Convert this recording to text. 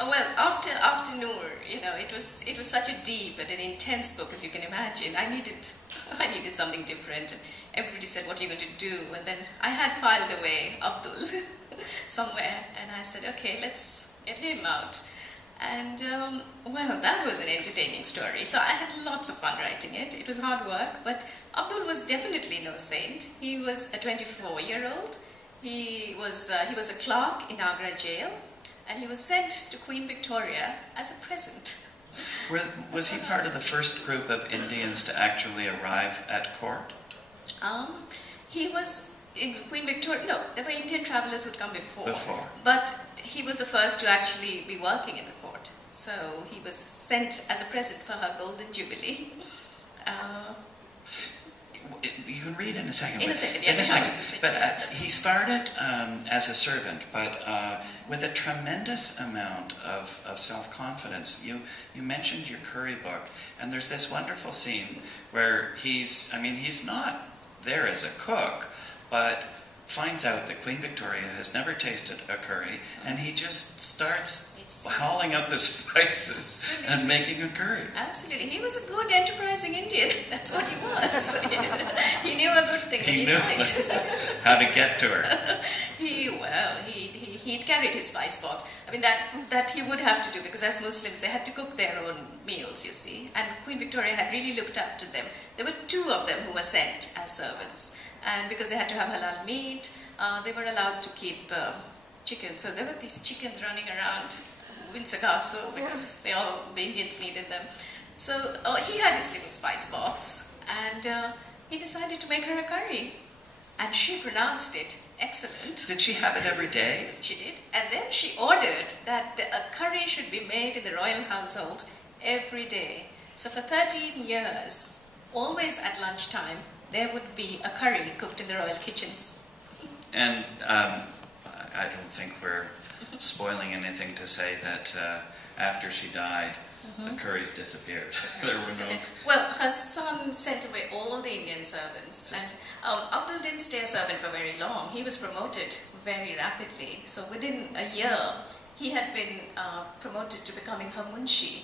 Well, after Noor, it was such a deep and an intense book, as you can imagine. I needed something different. Everybody said, "What are you going to do?" And then I had filed away Abdul somewhere, and I said, "Okay, let's get him out." And well, that was an entertaining story. So I had lots of fun writing it. It was hard work, but Abdul was definitely no saint. He was a 24-year-old. He was a clerk in Agra jail, and he was sent to Queen Victoria as a present. Was he part of the first group of Indians to actually arrive at court? He was in Queen Victoria. No, there were Indian travelers who'd come before. But he was the first to actually be working in the court. So he was sent as a present for her golden jubilee. You can read in a second. In a second. But he started as a servant, but with a tremendous amount of self-confidence. You mentioned your curry book, and there's this wonderful scene where he's not there as a cook, but finds out that Queen Victoria has never tasted a curry, and he just starts hauling out the spices and making a curry. Absolutely. He was a good, enterprising Indian. That's what he was. He knew a good thing. He knew how to get to her. He'd carried his spice box. I mean, that he would have to do, because as Muslims, they had to cook their own meals, you see. And Queen Victoria had really looked after them. There were 2 of them who were sent as servants. And because they had to have halal meat, they were allowed to keep chicken. So there were these chickens running around Windsor Castle because the Indians needed them. So he had his little spice box, and he decided to make her a curry. And she pronounced it excellent. Did she have it every day? She did. And then she ordered that a curry should be made in the royal household every day. So for 13 years, always at lunchtime, there would be a curry cooked in the royal kitchens. And I don't think we're spoiling anything to say that after she died, the curries disappeared. There were no... Well, her son sent away all the Indian servants, and Abdul didn't stay a servant for very long. He was promoted very rapidly. So within a year, he had been promoted to becoming her munshi,